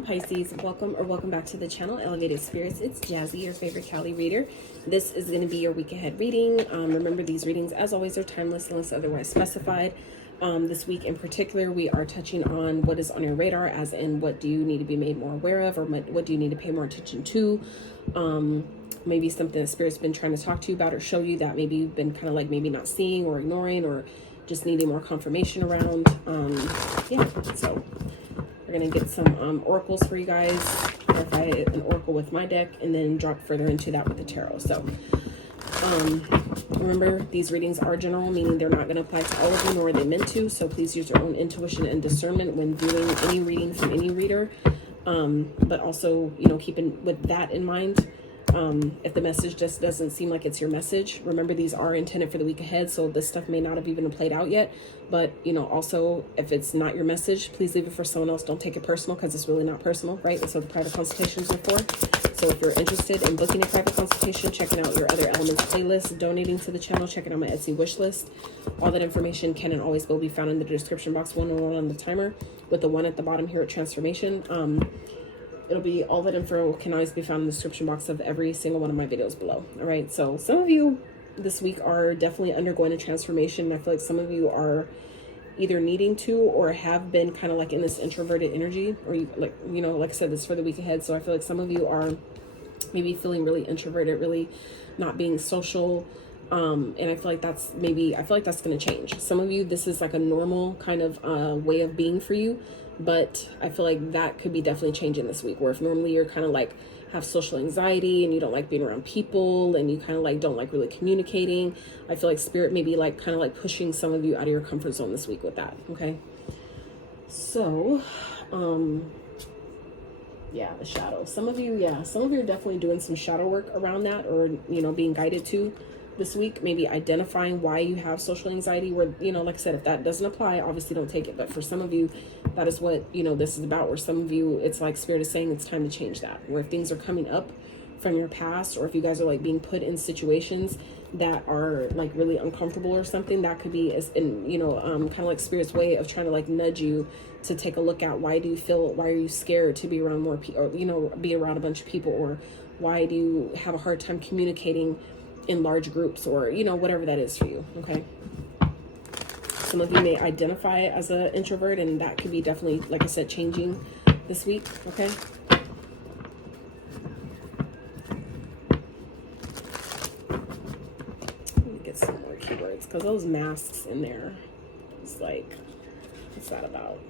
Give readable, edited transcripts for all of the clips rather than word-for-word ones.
on, Pisces? Welcome back to the channel, Elevated Spirits. It's Jazzy, your favorite Cali reader. This is going to be your week ahead reading. Remember, these readings, as always, are timeless unless otherwise specified. This week in particular, we are touching on what is on your radar, as in what do you need to be made more aware of, or what do you need to pay more attention to. Maybe something that Spirit's been trying to talk to you about or show you that maybe you've been kind of like maybe not seeing or ignoring, or just needing more confirmation around. Yeah, so we're going to get some oracles for you guys, clarify an oracle with my deck, and then drop further into that with the tarot. So remember, these readings are general, meaning they're not going to apply to all of you, nor are they meant to. So please use your own intuition and discernment when doing any reading from any reader. But also, you know, keeping with that in mind, if the message just doesn't seem like it's your message, remember these are intended for the week ahead, so this stuff may not have even played out yet. But you know, also, if it's not your message, please leave it for someone else. Don't take it personal, because it's really not personal, right? That's what the private consultations are for. So if you're interested in booking a private consultation, checking out your other elements playlist, donating to the channel, checking out my Etsy wish list, all that information can and always will be found in the description box, 101 on the timer, with the 1 at the bottom here at transformation. It'll be, all that info can always be found in the description box of every single one of my videos below. All right, so some of you this week are definitely undergoing a transformation. I feel like some of you are either needing to or have been kind of like in this introverted energy, or you, like, you know, like I said, this is for the week ahead. So I feel like some of you are maybe feeling really introverted, really not being social. And I feel like that's going to change. Some of you, this is like a normal kind of way of being for you. But I feel like that could be definitely changing this week, where if normally you're kind of like have social anxiety and you don't like being around people and you kind of like don't like really communicating, I feel like Spirit may be like kind of like pushing some of you out of your comfort zone this week with that. Okay. So, yeah, the shadow. Some of you are definitely doing some shadow work around that, or, you know, being guided to this week, maybe identifying why you have social anxiety, where, you know, like I said, if that doesn't apply, obviously don't take it. But for some of you, that is what, you know, this is about, where some of you, it's like Spirit is saying it's time to change that, where if things are coming up from your past, or if you guys are like being put in situations that are like really uncomfortable or something, that could be, as in, you know, kind of like Spirit's way of trying to like nudge you to take a look at why are you scared to be around more people, or, you know, be around a bunch of people, or why do you have a hard time communicating in large groups, or, you know, whatever that is for you. Okay, some of you may identify as an introvert, and that could be definitely, like I said, changing this week. Okay, let me get some more keywords, because those masks in there, it's like, what's that about?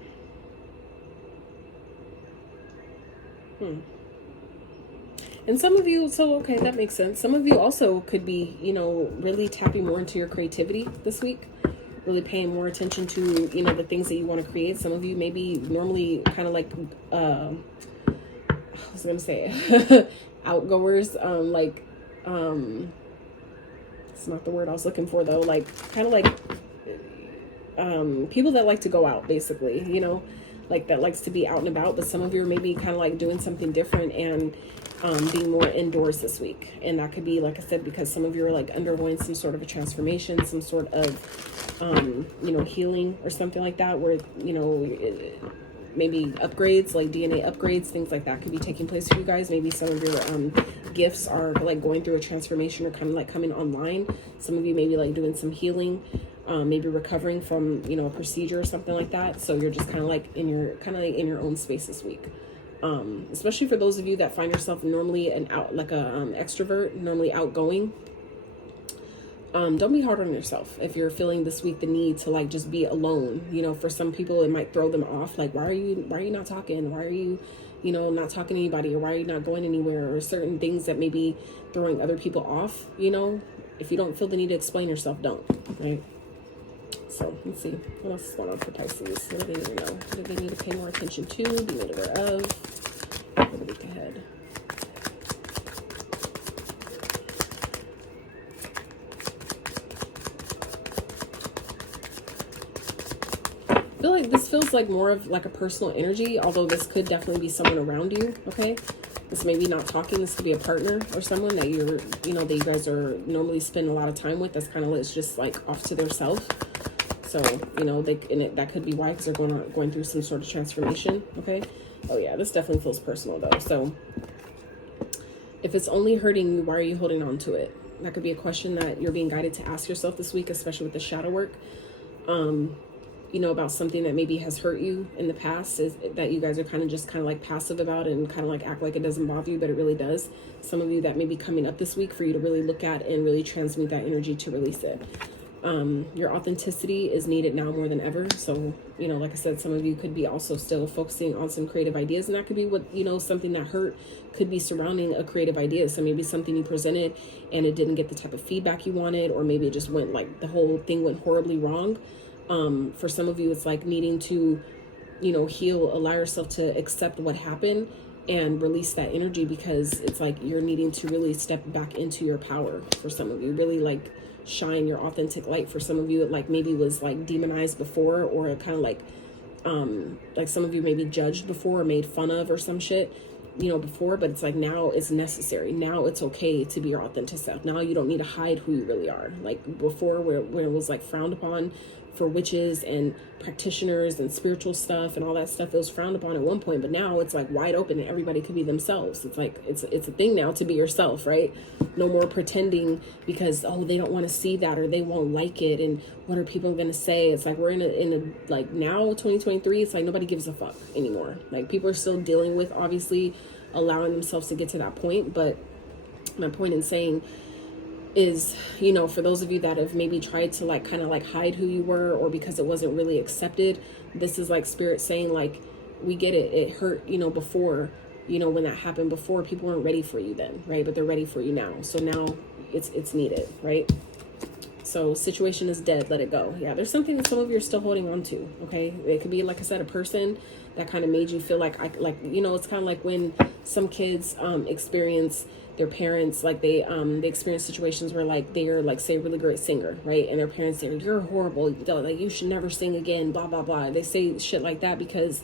And some of you, so okay, that makes sense. Some of you also could be, you know, really tapping more into your creativity this week, really paying more attention to, you know, the things that you want to create. Some of you maybe normally kind of like, I was going to say outgoers, it's not the word I was looking for though, like kind of like people that like to go out, basically, you know, like that likes to be out and about. But some of you are maybe kind of like doing something different and being more indoors this week. And that could be, like I said, because some of you are like undergoing some sort of a transformation, some sort of, you know, healing or something like that, where, you know, maybe upgrades, like DNA upgrades, things like that could be taking place for you guys. Maybe some of your gifts are like going through a transformation, or kind of like coming online. Some of you may be like doing some healing, maybe recovering from, you know, a procedure or something like that. So you're just kind of like in your own space this week. Especially for those of you that find yourself normally an extrovert, normally outgoing. Don't be hard on yourself if you're feeling this week the need to like just be alone. You know, for some people it might throw them off, like why are you not talking, why are you, you know, not talking to anybody, or why are you not going anywhere, or certain things that may be throwing other people off. You know, if you don't feel the need to explain yourself, don't, right? So let's see what else is going on for Pisces. What do they need to know? What do they need to pay more attention to, be made aware of for the week ahead? I feel like this feels like more of like a personal energy, although this could definitely be someone around you. Okay, this may be not talking. This could be a partner or someone that you're, you know, that you guys are normally spend a lot of time with. That's kind of like just like off to their self. So, you know, that could be why, because they're going through some sort of transformation. Okay, Oh yeah, this definitely feels personal though. So if it's only hurting you, why are you holding on to it? That could be a question that you're being guided to ask yourself this week, especially with the shadow work. You know, about something that maybe has hurt you in the past, is that you guys are kind of like passive about it and kind of like act like it doesn't bother you, but it really does. Some of you, that may be coming up this week for you to really look at and really transmute that energy to release it. Your authenticity is needed now more than ever. So, you know, like I said, some of you could be also still focusing on some creative ideas, and that could be what, you know, something that hurt could be surrounding a creative idea. So maybe something you presented and it didn't get the type of feedback you wanted, or maybe it just went like the whole thing went horribly wrong. For some of you, it's like needing to, you know, heal, allow yourself to accept what happened and release that energy, because it's like you're needing to really step back into your power. For some of you, really like shine your authentic light. For some of you, it like maybe was like demonized before, or kind of like some of you maybe judged before or made fun of or some shit, you know, before, but it's like now it's necessary. Now it's okay to be your authentic self. Now you don't need to hide who you really are. Like before, where it was like frowned upon for witches and practitioners and spiritual stuff and all that stuff, it was frowned upon at one point, but now it's like wide open and everybody could be themselves. It's like it's a thing now to be yourself, right? No more pretending because, oh, they don't want to see that, or they won't like it, and what are people going to say? It's like we're in a like now 2023, it's like nobody gives a fuck anymore. Like people are still dealing with, obviously, allowing themselves to get to that point, but my point in saying is, you know, for those of you that have maybe tried to like kind of like hide who you were, or because it wasn't really accepted, this is like spirit saying like, we get it, it hurt, you know, before, you know, when that happened before, people weren't ready for you then, right? But they're ready for you now. So now it's needed, right? So situation is dead, let it go. Yeah, there's something that some of you are still holding on to, okay? It could be, like I said, a person that kind of made you feel like, you know, it's kind of like when some kids experience their parents, like they experience situations where like they are like, say, a really great singer, right? And their parents say, you're horrible, like you should never sing again, blah, blah, blah. They say shit like that because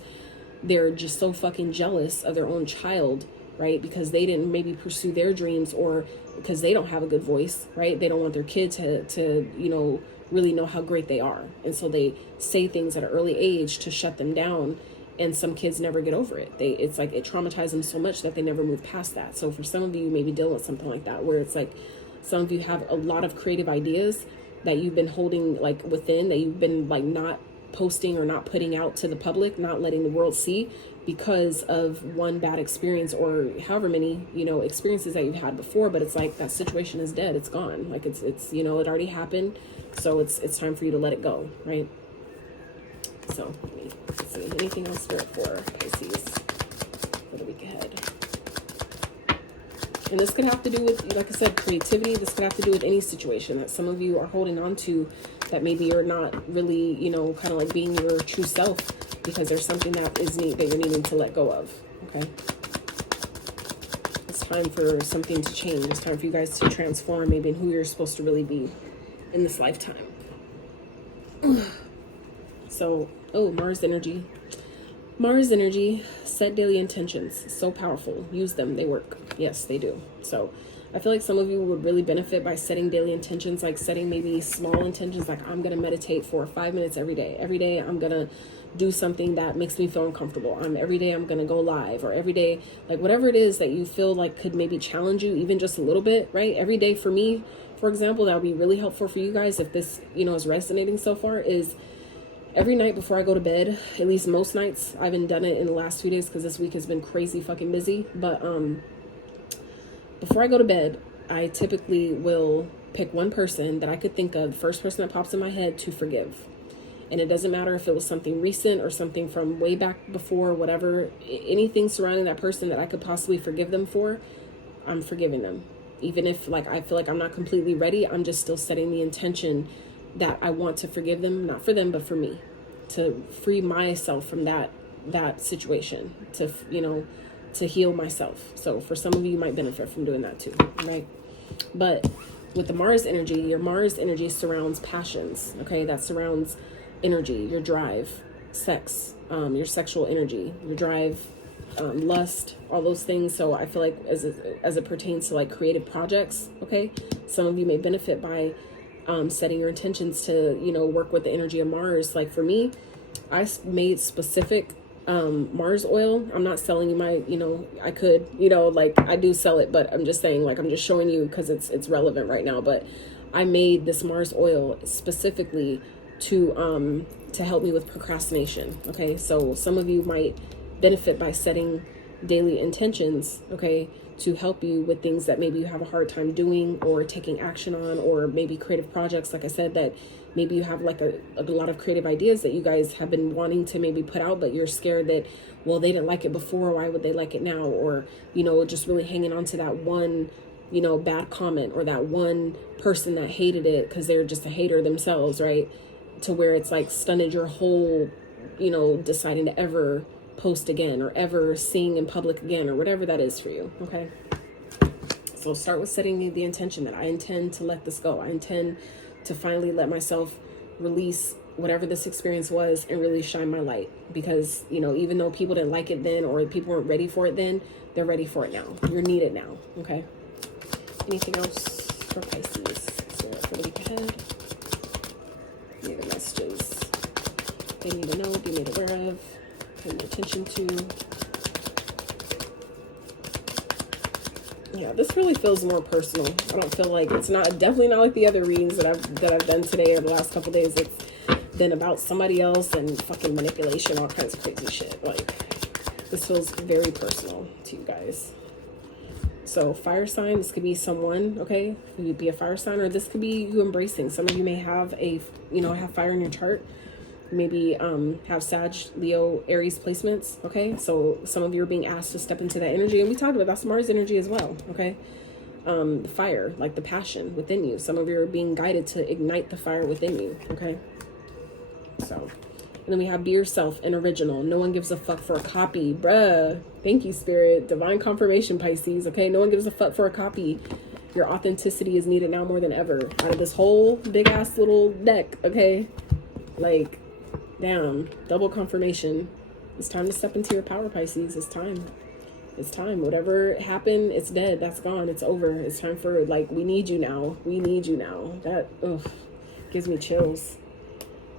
they're just so fucking jealous of their own child, right? Because they didn't maybe pursue their dreams, or because they don't have a good voice, right? They don't want their kid to you know, really know how great they are. And so they say things at an early age to shut them down. And some kids never get over it. It's like it traumatized them so much that they never move past that. So for some of you, you may be dealing with something like that, where it's like some of you have a lot of creative ideas that you've been holding like within, that you've been like not posting or not putting out to the public, not letting the world see, because of one bad experience, or however many, you know, experiences that you've had before. But it's like that situation is dead, it's gone. Like it's you know, it already happened. So it's time for you to let it go, right? So let's see, anything else spirit for Pisces for the week ahead? And this could have to do with, like I said, creativity. This could have to do with any situation that some of you are holding on to, that maybe you're not really, you know, kind of like being your true self, because there's something that you're needing to let go of. Okay, it's time for something to change. It's time for you guys to transform, maybe, in who you're supposed to really be in this lifetime. So, oh, Mars energy. Mars energy, set daily intentions. So powerful. Use them. They work. Yes, they do. So I feel like some of you would really benefit by setting daily intentions, like setting maybe small intentions, like I'm going to meditate for 5 minutes every day. Every day I'm going to do something that makes me feel uncomfortable. Every day I'm going to go live, or every day, like whatever it is that you feel like could maybe challenge you even just a little bit, right? Every day for me, for example, that would be really helpful for you guys if this, you know, is resonating so far, is every night before I go to bed, at least most nights. I haven't done it in the last 2 days because this week has been crazy fucking busy. But before I go to bed, I typically will pick one person that I could think of, the first person that pops in my head, to forgive. And it doesn't matter if it was something recent or something from way back before, whatever, anything surrounding that person that I could possibly forgive them for, I'm forgiving them. Even if like I feel like I'm not completely ready, I'm just still setting the intention that I want to forgive them, not for them, but for me, to free myself from that situation, to, you know, to heal myself. So for some of you, you might benefit from doing that too, right? But with the Mars energy, your Mars energy surrounds passions, okay? That surrounds energy, your drive, sex, your sexual energy, your drive, lust, all those things. So I feel like as it pertains to like creative projects, okay, some of you may benefit by setting your intentions to, you know, work with the energy of Mars. Like for me, I made specific Mars oil. I'm not selling you my, I could, like I do sell it, but I'm just saying, like, I'm just showing you because it's relevant right now. But I made this Mars oil specifically to help me with procrastination. Okay, so some of you might benefit by setting daily intentions, okay, to help you with things that maybe you have a hard time doing or taking action on, or maybe creative projects, like I said, that maybe you have like a lot of creative ideas that you guys have been wanting to maybe put out, but you're scared that, well, they didn't like it before, why would they like it now? Or, just really hanging on to that one, bad comment, or that one person that hated it because they're just a hater themselves, right? To where it's like stunted your whole, deciding to ever post again or ever sing in public again, or whatever that is for you. Okay, so start with setting the intention that I intend to let this go. I intend to finally let myself release whatever this experience was and really shine my light, because even though people didn't like it then, or people weren't ready for it then, they're ready for it now. You're needed now. Okay, anything else for Pisces? So for the week ahead, any other messages they need to know, be made aware of, pay attention to? Yeah, this really feels more personal. I don't feel like it's definitely not like the other readings that I've done today or the last couple days. It's been about somebody else and fucking manipulation, all kinds of crazy shit. Like, this feels very personal to you guys. So fire sign, this could be someone, okay? You could be a fire sign, or this could be you embracing. Some of you may have have fire in your chart. Maybe have Sag, Leo, Aries placements, okay? So some of you are being asked to step into that energy, and we talked about that's Mars energy as well, okay? The fire, like the passion within you. Some of you are being guided to ignite the fire within you, okay? So, and then we have be yourself and original. No one gives a fuck for a copy, bruh. Thank you, Spirit. Divine confirmation, Pisces, okay? No one gives a fuck for a copy. Your authenticity is needed now more than ever. Out of this whole big ass little deck, okay? Like, damn, double confirmation. It's time to step into your power, Pisces. It's time. It's time. Whatever happened, it's dead. That's gone. It's over. It's time for, like, we need you now. We need you now. That, gives me chills.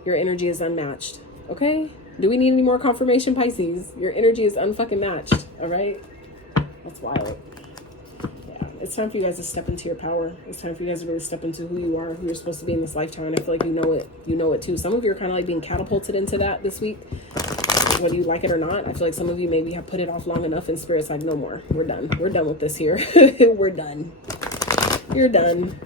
Your energy is unmatched. Okay? Do we need any more confirmation, Pisces? Your energy is unfucking matched. All right? That's wild. It's time for you guys to step into your power. It's time for you guys to really step into who you are, who you're supposed to be in this lifetime. And I feel like you know it too. Some of you are kind of like being catapulted into that this week, whether you like it or not. I feel like some of you maybe have put it off long enough, and Spirit's like, no more. We're done. We're done with this here. We're done. You're done.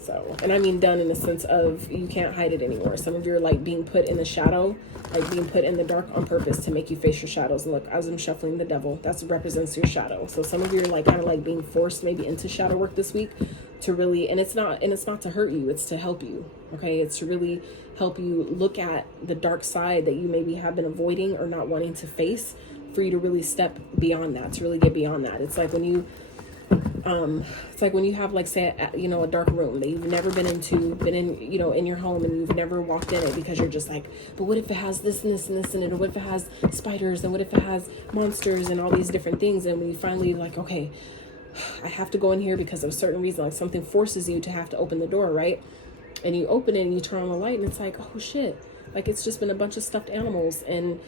So, and I mean done in the sense of you can't hide it anymore. Some of you are like being put in the shadow, like being put in the dark on purpose to make you face your shadows. And look, as I'm shuffling the devil, that represents your shadow. So some of you are like kind of like being forced maybe into shadow work this week to really, and it's not to hurt you, it's to help you. Okay, it's to really help you look at the dark side that you maybe have been avoiding or not wanting to face, for you to really step beyond that, to really get beyond that. It's like when you have, like, say, a dark room that you've never been in, in your home, and you've never walked in it because you're just like, but what if it has this and this and this in it? Or what if it has spiders? And what if it has monsters and all these different things? And when you finally like, okay, I have to go in here because of a certain reason, like something forces you to have to open the door, right? And you open it and you turn on the light, and it's like, oh shit. Like, it's just been a bunch of stuffed animals and,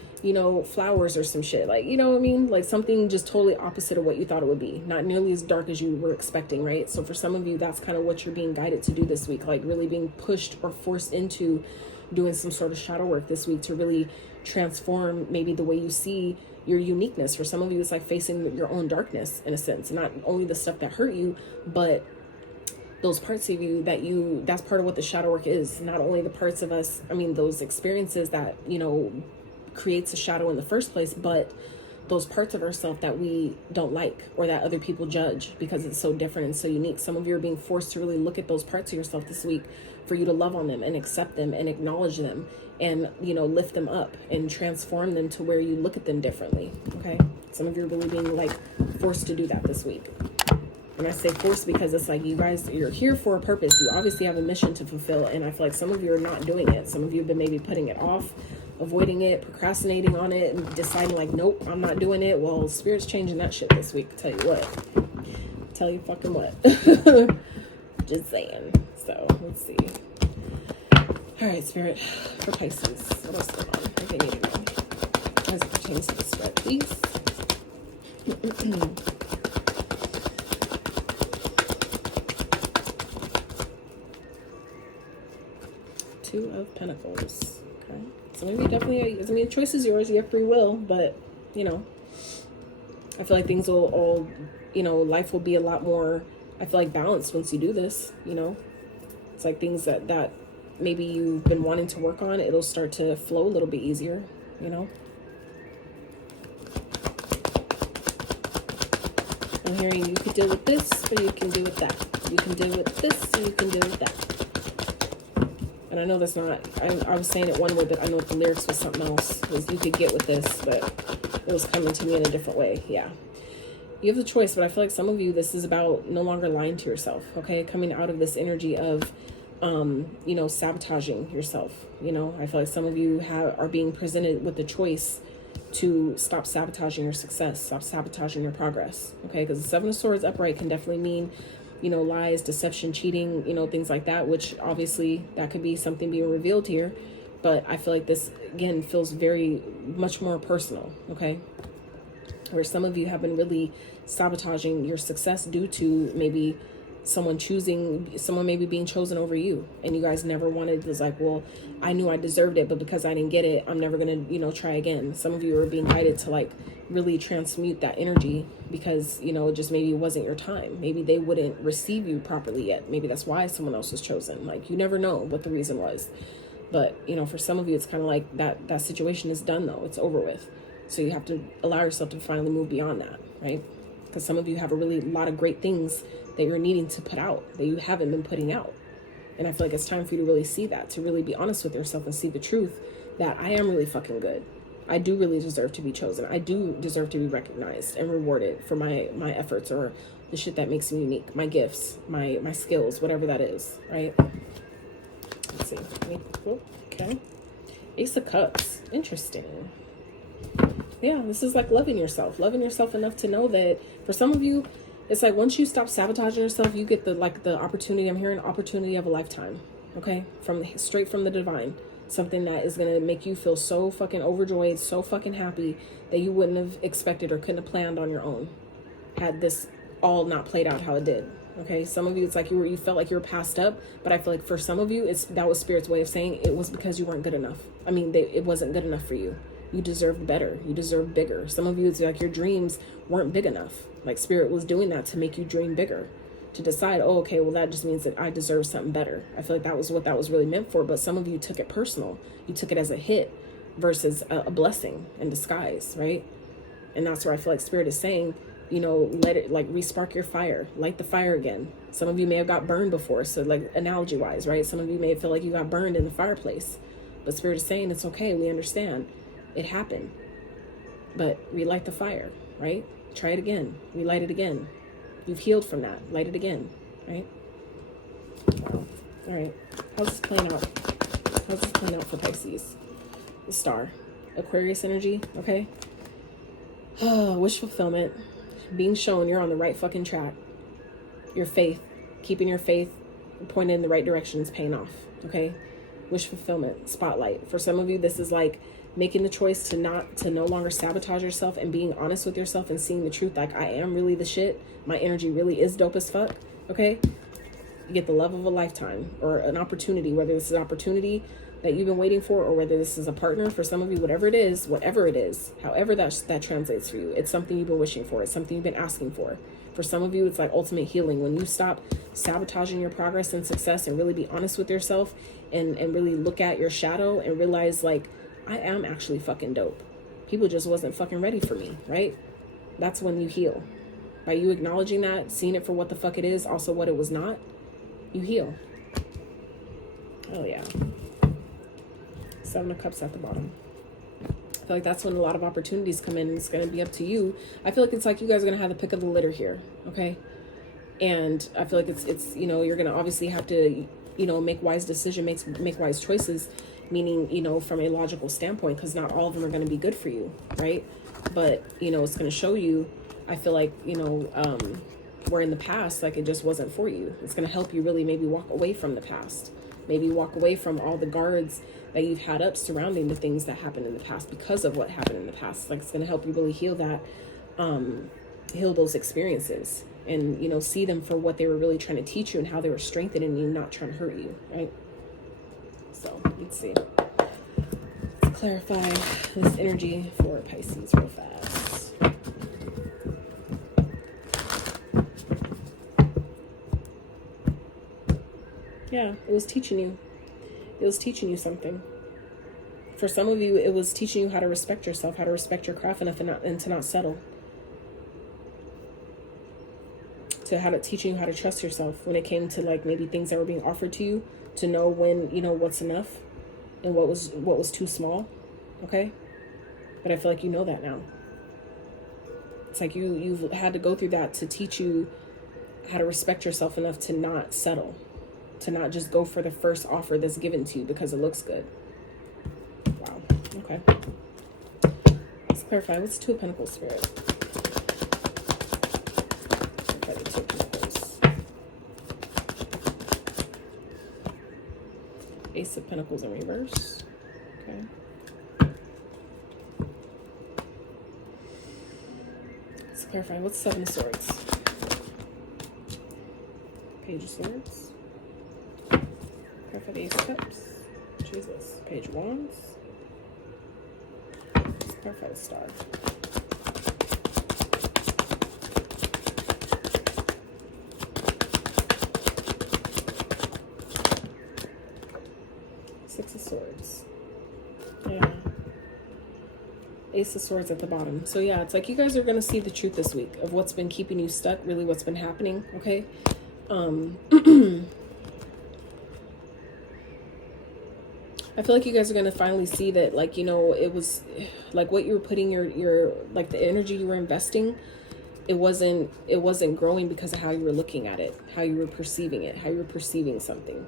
flowers or some shit. Like, you know what I mean? Like something just totally opposite of what you thought it would be. Not nearly as dark as you were expecting, right? So for some of you, that's kind of what you're being guided to do this week. Like really being pushed or forced into doing some sort of shadow work this week to really transform maybe the way you see your uniqueness. For some of you, it's like facing your own darkness in a sense. Not only the stuff that hurt you, but those parts of you that's part of what the shadow work is. Not only the parts of us, those experiences that, creates a shadow in the first place, but those parts of ourselves that we don't like or that other people judge because it's so different and so unique. Some of you are being forced to really look at those parts of yourself this week, for you to love on them and accept them and acknowledge them and, lift them up and transform them to where you look at them differently. Okay. Some of you are really being like forced to do that this week. And I say forced because it's like, you guys, you're here for a purpose. You obviously have a mission to fulfill. And I feel like some of you are not doing it. Some of you have been maybe putting it off, avoiding it, procrastinating on it, and deciding like, nope, I'm not doing it. Well, Spirit's changing that shit this week. Tell you what. Tell you fucking what. Just saying. So let's see. All right, Spirit, for Pisces. What else going on? I think I need to know. as it pertains to the spread, please. Two of Pentacles. Okay. So maybe definitely, I mean, the choice is yours. You have free will, but, you know, I feel like things will all, you know, life will be a lot more, I feel like, balanced once you do this, you know. It's like things that maybe you've been wanting to work on, it'll start to flow a little bit easier, you know. I'm hearing you could deal with this, or you can deal with that. You can deal with this, or you can deal with that. And I know that's not, I was saying it one way, but I know the lyrics was something else. Was you could get with this, but it was coming to me in a different way. Yeah. You have the choice, but I feel like some of you, this is about no longer lying to yourself, okay? Coming out of this energy of, you know, sabotaging yourself. You know, I feel like some of you are being presented with the choice to stop sabotaging your success, stop sabotaging your progress, okay? Because the Seven of Swords upright can definitely mean, you know, lies, deception, cheating, you know, things like that, which obviously that could be something being revealed here. But I feel like this, again, feels very much more personal, okay? Where some of you have been really sabotaging your success due to maybe someone maybe being chosen over you, and you guys never wanted. It's like, well, I knew I deserved it, but because I didn't get it, I'm never gonna, you know, try again. Some of you are being guided to like really transmute that energy because, you know, just maybe it wasn't your time. Maybe they wouldn't receive you properly yet. Maybe that's why someone else was chosen. Like, you never know what the reason was. But, you know, for some of you, it's kind of like that situation is done though. It's over with. So you have to allow yourself to finally move beyond that, right? Because some of you have a lot of great things that you're needing to put out that you haven't been putting out. And I feel like it's time for you to really see that, to really be honest with yourself and see the truth that I am really fucking good. I do really deserve to be chosen. I do deserve to be recognized and rewarded for my efforts or the shit that makes me unique, my gifts, my skills, whatever that is, right? Let's see. Okay. Ace of Cups. Interesting. Yeah, this is like loving yourself enough to know that for some of you, it's like once you stop sabotaging yourself, you get the opportunity. I'm hearing opportunity of a lifetime. Okay, straight from the divine, something that is gonna make you feel so fucking overjoyed, so fucking happy that you wouldn't have expected or couldn't have planned on your own, had this all not played out how it did. Okay, some of you, it's like you felt like you were passed up, but I feel like for some of you, that was Spirit's way of saying it was because you weren't good enough. I mean, it wasn't good enough for you. You deserved better. You deserve bigger. Some of you, it's like your dreams weren't big enough. Like Spirit was doing that to make you dream bigger, to decide, oh, okay, well, that just means that I deserve something better. I feel like that was what that was really meant for. But some of you took it personal. You took it as a hit versus a blessing in disguise, right? And that's where I feel like Spirit is saying, you know, let it like re-spark your fire, light the fire again. Some of you may have got burned before. So like analogy wise, right? Some of you may feel like you got burned in the fireplace, but Spirit is saying it's okay. We understand. It happened, but relight the fire, right? Try it again, relight it again. You've healed from that, light it again, right? Wow. All right, how's this playing out? How's this playing out for Pisces? The Star, Aquarius energy, okay? Wish fulfillment, being shown you're on the right fucking track. Your faith, keeping your faith pointed in the right direction is paying off, okay? Wish fulfillment, spotlight. For some of you, this is like making the choice to no longer sabotage yourself and being honest with yourself and seeing the truth. Like, I am really the shit. My energy really is dope as fuck. Okay. You get the love of a lifetime or an opportunity, whether this is an opportunity that you've been waiting for, or whether this is a partner for some of you, whatever it is, however that translates for you, it's something you've been wishing for. It's something you've been asking for. For some of you, it's like ultimate healing. When you stop sabotaging your progress and success and really be honest with yourself and really look at your shadow and realize, like, I am actually fucking dope. People just wasn't fucking ready for me, right? That's when you heal. By you acknowledging that, seeing it for what the fuck it is, also what it was not, you heal. Oh yeah. Seven of Cups at the bottom. I feel like that's when a lot of opportunities come in, and it's going to be up to you. I feel like it's like you guys are going to have the pick of the litter here, okay? And I feel like it's you know, you're going to obviously have to, you know, make wise decisions, make wise choices, meaning, you know, from a logical standpoint, because not all of them are going to be good for you, right? But, you know, it's going to show you, I feel like, you know, where in the past, like, it just wasn't for you. It's going to help you really maybe walk away from the past Maybe walk away from all the guards that you've had up surrounding the things that happened in the past because of what happened in the past. Like, it's going to help you really heal that, heal those experiences, and, you know, see them for what they were really trying to teach you and how they were strengthening you, not trying to hurt you, right? So let's see. Let's clarify this energy for Pisces real fast. Yeah, it was teaching you. It was teaching you something. For some of you, it was teaching you how to respect yourself, how to respect your craft enough and to not settle. Teaching you how to trust yourself when it came to, like, maybe things that were being offered to you, to know when, you know, what's enough and what was too small. Okay? But I feel like you know that now. It's like you've had to go through that to teach you how to respect yourself enough to not settle, to not just go for the first offer that's given to you because it looks good. Wow. Okay. Let's clarify. What's Two of Pentacles, Spirit? Ace of Pentacles in reverse. Okay. Let's clarify. What's Seven of Swords? Page of Swords. Clarify the Ace of Cups. Jesus. Page of Wands. Let's clarify the Star. Six of Swords. Yeah. Ace of Swords at the bottom. So yeah, it's like you guys are going to see the truth this week of what's been keeping you stuck, really what's been happening, okay? I feel like you guys are going to finally see that, like, you know, it was like what you were putting your like the energy you were investing, it wasn't growing because of how you were looking at it, how you were perceiving it, how you were perceiving something.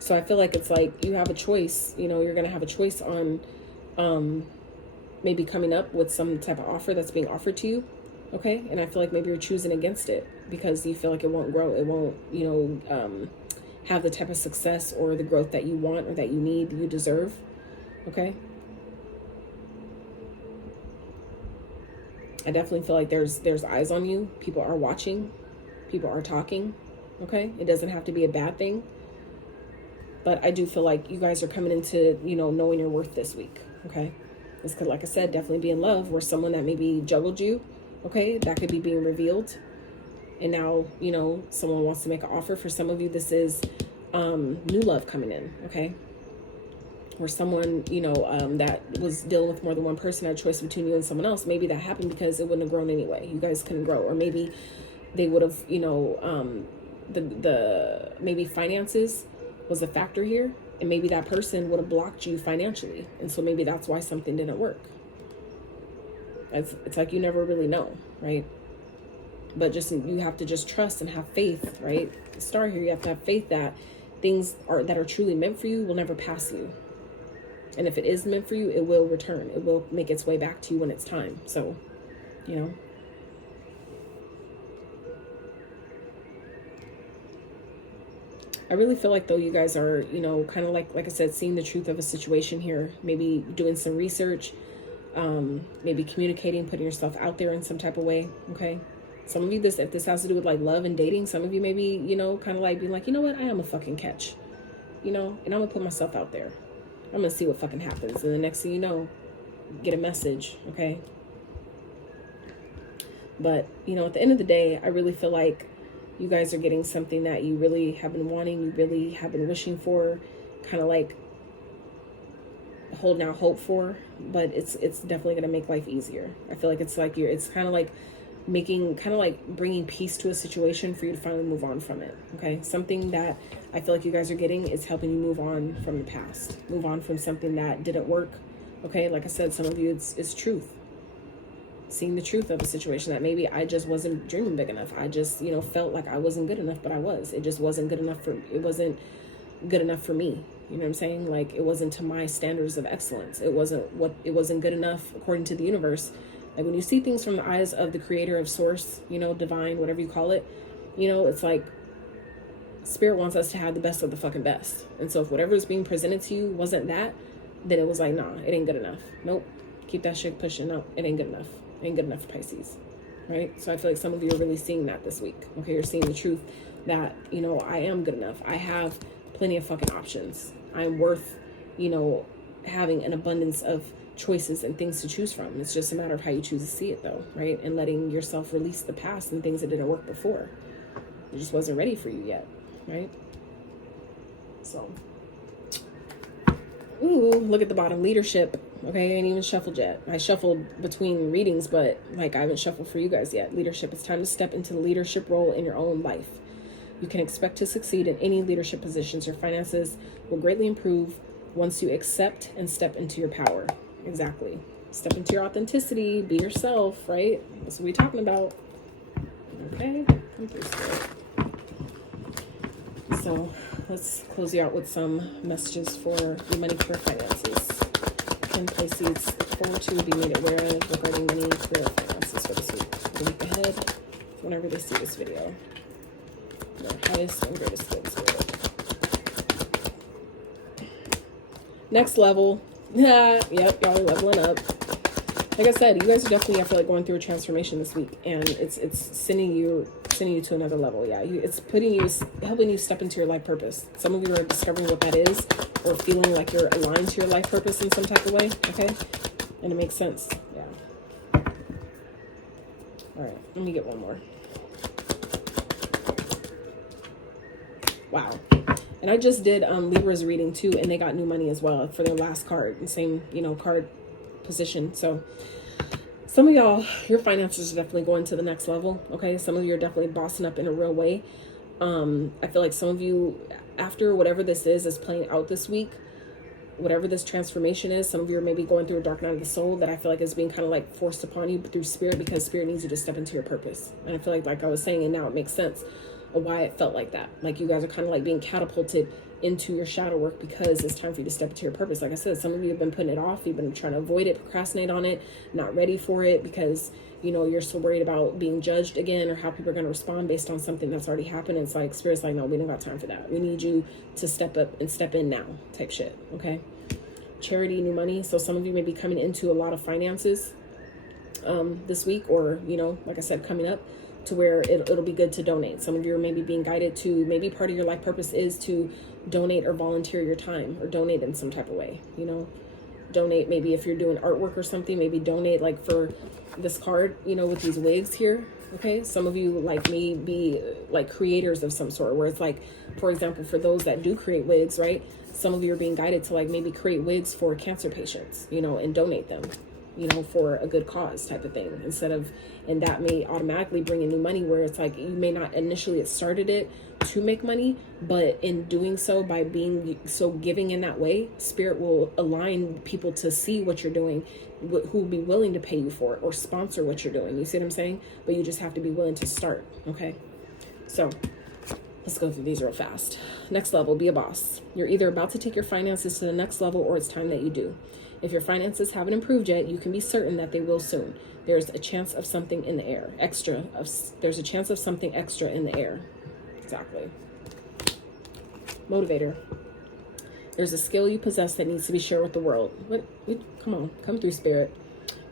So I feel like it's like you have a choice, you know, you're going to have a choice on maybe coming up with some type of offer that's being offered to you, okay? And I feel like maybe you're choosing against it because you feel like it won't grow, it won't, you know, have the type of success or the growth that you want or that you need, you deserve, okay? I definitely feel like there's eyes on you. People are watching. People are talking, okay? It doesn't have to be a bad thing. But I do feel like you guys are coming into, you know, knowing your worth this week, okay? This could, like I said, definitely be in love, where someone that maybe juggled you, okay? That could be being revealed. And now, you know, someone wants to make an offer. For some of you, this is new love coming in, okay? Or someone, you know, that was dealing with more than one person, had a choice between you and someone else. Maybe that happened because it wouldn't have grown anyway. You guys couldn't grow. Or maybe they would have, you know, the maybe finances was a factor here, and maybe that person would have blocked you financially, and so maybe that's why something didn't work. It's like you never really know, right? But just you have to just trust and have faith, right? The Star here, you have to have faith that things that are truly meant for you will never pass you, and if it is meant for you, it will return. It will make its way back to you when it's time. So, you know. I really feel like, though, you guys are, you know, kind of like I said, seeing the truth of a situation here, maybe doing some research, maybe communicating, putting yourself out there in some type of way, okay? Some of you, if this has to do with, like, love and dating, some of you maybe, you know, kind of like being like, you know what, I am a fucking catch, you know, and I'm going to put myself out there. I'm going to see what fucking happens. And the next thing you know, get a message, okay? But, you know, at the end of the day, I really feel like you guys are getting something that you really have been wanting, you really have been wishing for, kind of like holding out hope for, but it's definitely going to make life easier. I feel like it's like it's kind of like bringing peace to a situation for you to finally move on from it, okay? Something that I feel like you guys are getting is helping you move on from the past, move on from something that didn't work, okay? Like I said, some of you, it's truth. Seeing the truth of a situation that maybe I just wasn't dreaming big enough. I just, you know, felt like I wasn't good enough, but I was. It just wasn't good enough it wasn't good enough for me. You know what I'm saying? Like, it wasn't to my standards of excellence. It wasn't good enough according to the universe. Like, when you see things from the eyes of the creator, of source, you know, divine, whatever you call it, you know, it's like Spirit wants us to have the best of the fucking best. And so if whatever is being presented to you wasn't that, then it was like, nah, it ain't good enough. Nope. Keep that shit pushing. No, it ain't good enough. It ain't good enough for Pisces. Right? So I feel like some of you are really seeing that this week. Okay, you're seeing the truth that, you know, I am good enough. I have plenty of fucking options. I'm worth, you know, having an abundance of choices and things to choose from. It's just a matter of how you choose to see it, though, right? And letting yourself release the past and things that didn't work before. It just wasn't ready for you yet, right? So, ooh, look at the bottom, leadership. Okay, I ain't even shuffled yet. I shuffled between readings, but like I haven't shuffled for you guys yet. Leadership, it's time to step into the leadership role in your own life. You can expect to succeed in any leadership positions. Your finances will greatly improve once you accept and step into your power. Exactly. Step into your authenticity, be yourself, right? That's what we're talking about. Okay, come through, Spirit. So let's close you out with some messages for your money, career, finances. Can Pisces forward to be made aware of regarding money, career, finances for this week, the week ahead, whenever they see this video. Their highest and greatest good, Spirit. Next level. Yep, y'all are leveling up. Like I said, you guys are definitely, I feel like, going through a transformation this week, and it's sending you to another level. Yeah, it's helping you step into your life purpose. Some of you are discovering what that is, or feeling like you're aligned to your life purpose in some type of way. Okay, and it makes sense. Yeah. All right, let me get one more. Wow. And I just did Libra's reading too, and they got new money as well for their last card, the same, you know, card position. So some of y'all, your finances are definitely going to the next level. Okay, some of you are definitely bossing up in a real way. I feel like some of you, after whatever this is playing out this week, whatever this transformation is, some of you are maybe going through a dark night of the soul that I feel like is being kind of like forced upon you through Spirit, because Spirit needs you to step into your purpose. And I feel like I was saying, and now it makes sense of why it felt like that. Like you guys are kind of like being catapulted into your shadow work because it's time for you to step into your purpose. Like I said, some of you have been putting it off. You've been trying to avoid it, procrastinate on it, not ready for it because, you know, you're so worried about being judged again or how people are going to respond based on something that's already happened. It's like Spirit's like, no, we don't got time for that. We need you to step up and step in now type shit. Okay. Charity, new money. So some of you may be coming into a lot of finances this week, or, you know, like I said, coming up to where it'll be good to donate. Some of you are maybe being guided to, maybe part of your life purpose is to donate or volunteer your time or donate in some type of way, you know, donate. Maybe if you're doing artwork or something, maybe donate like for this card, you know, with these wigs here. Okay. Some of you like may be like creators of some sort, where it's like, for example, for those that do create wigs, right? Some of you are being guided to like maybe create wigs for cancer patients, you know, and donate them, you know, for a good cause type of thing, instead of, and that may automatically bring in new money, where it's like you may not initially have started it to make money, but in doing so, by being so giving in that way, Spirit will align people to see what you're doing, who will be willing to pay you for it or sponsor what you're doing. You see what I'm saying? But you just have to be willing to start. Okay. So let's go through these real fast. Next level, be a boss. You're either about to take your finances to the next level, or it's time that you do. If your finances haven't improved yet, you can be certain that they will soon. There's a chance of something in the air. There's a chance of something extra in the air. Exactly. Motivator. There's a skill you possess that needs to be shared with the world. Come on, come through, Spirit.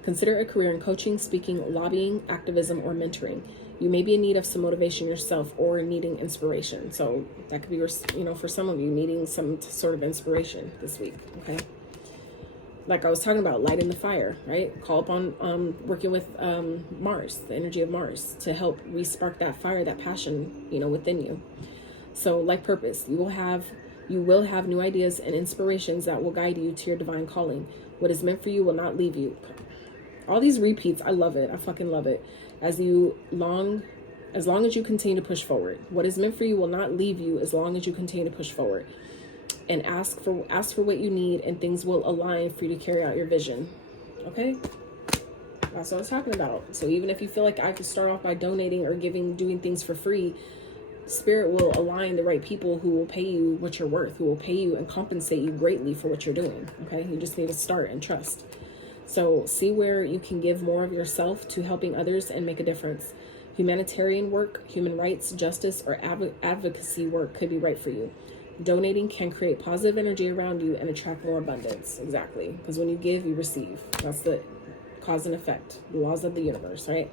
Consider a career in coaching, speaking, lobbying, activism, or mentoring. You may be in need of some motivation yourself or needing inspiration. So that could be, you know, for some of you, needing some sort of inspiration this week. Okay. Like I was talking about, lighting the fire, right? Call upon working with Mars, the energy of Mars, to help re-spark that fire, that passion, you know, within you. So like purpose, you will have new ideas and inspirations that will guide you to your divine calling. What is meant for you will not leave you. All these repeats, I love it. I fucking love it. As long as you continue to push forward. What is meant for you will not leave you as long as you continue to push forward. And ask for what you need, and things will align for you to carry out your vision. Okay? That's what I was talking about. So even if you feel like I could start off by donating or doing things for free, Spirit will align the right people who will pay you what you're worth, who will pay you and compensate you greatly for what you're doing. Okay? You just need to start and trust. So see where you can give more of yourself to helping others and make a difference. Humanitarian work, human rights, justice, or advocacy work could be right for you. Donating can create positive energy around you and attract more abundance. Exactly. Because when you give, you receive. That's the cause and effect, the laws of the universe, right?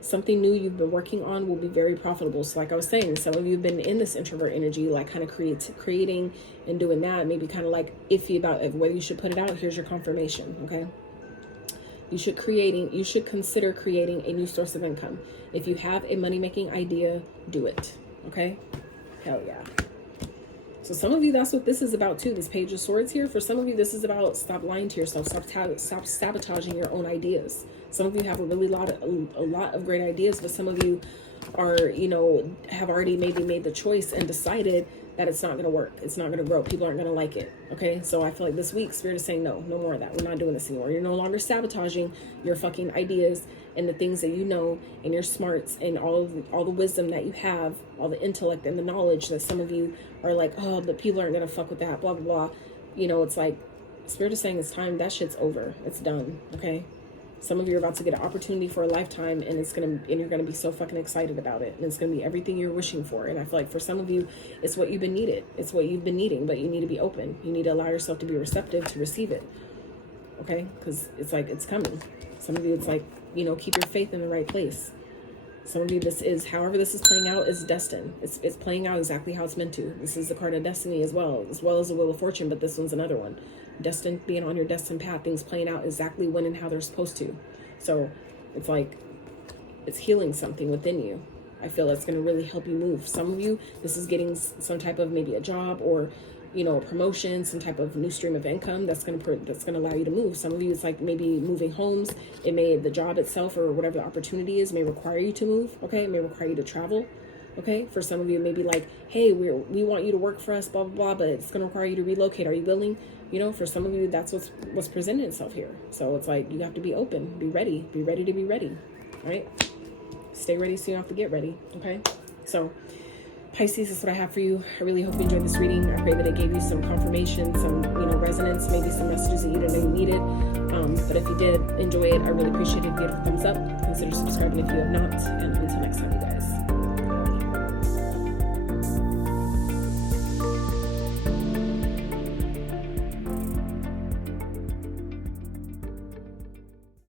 Something new you've been working on will be very profitable. So like I was saying, some of you have been in this introvert energy, like kind of creating and doing that, maybe kind of like iffy about whether you should put it out. Here's your confirmation, okay? You should consider creating a new source of income. If you have a money-making idea, do it, okay? Hell yeah. So some of you, that's what this is about too. This Page of Swords here. For some of you, this is about stop lying to yourself. Stop sabotaging your own ideas. Some of you have a lot of great ideas, but some of you are, have already maybe made the choice and decided that it's not going to work. It's not going to grow. People aren't going to like it. Okay. So I feel like this week, Spirit is saying, no more of that. We're not doing this anymore. You're no longer sabotaging your fucking ideas and the things that you know and your smarts and all the wisdom that you have, all the intellect and the knowledge that some of you are like, oh, but people aren't going to fuck with that, blah, blah, blah. It's like Spirit is saying it's time. That shit's over. It's done. Okay. Some of you are about to get an opportunity for a lifetime, and you're gonna be so fucking excited about it, and it's gonna be everything you're wishing for. And I feel like for some of you, it's what you've been needing, but you need to be open. You need to allow yourself to be receptive to receive it. Okay, because it's like it's coming. Some of you, it's like keep your faith in the right place. Some of you, however this is playing out is destined. It's playing out exactly how it's meant to. This is the card of destiny as well as the Wheel of Fortune, but this one's another one. Destined, being on your destined path, things playing out exactly when and how they're supposed to. So it's like it's healing something within you. I feel it's going to really help you move. Some of you, this is getting some type of maybe a job or a promotion, some type of new stream of income that's going to allow you to move. Some of you, it's like maybe moving homes. The job itself or whatever the opportunity is may require you to move. Okay, it may require you to travel. Okay, for some of you, maybe like, hey, we want you to work for us, blah blah blah, but it's going to require you to relocate. Are you willing? For some of you, that's what's presenting itself here. So it's like you have to be open, be ready to be ready. All right, stay ready so you don't have to get ready. Okay, so Pisces, is what I have for you. I really hope you enjoyed this reading. I pray that it gave you some confirmation, some resonance, maybe some messages that you didn't know you needed. But if you did enjoy it, I really appreciate it. Give it a thumbs up. Consider subscribing if you have not. And until next time, you guys.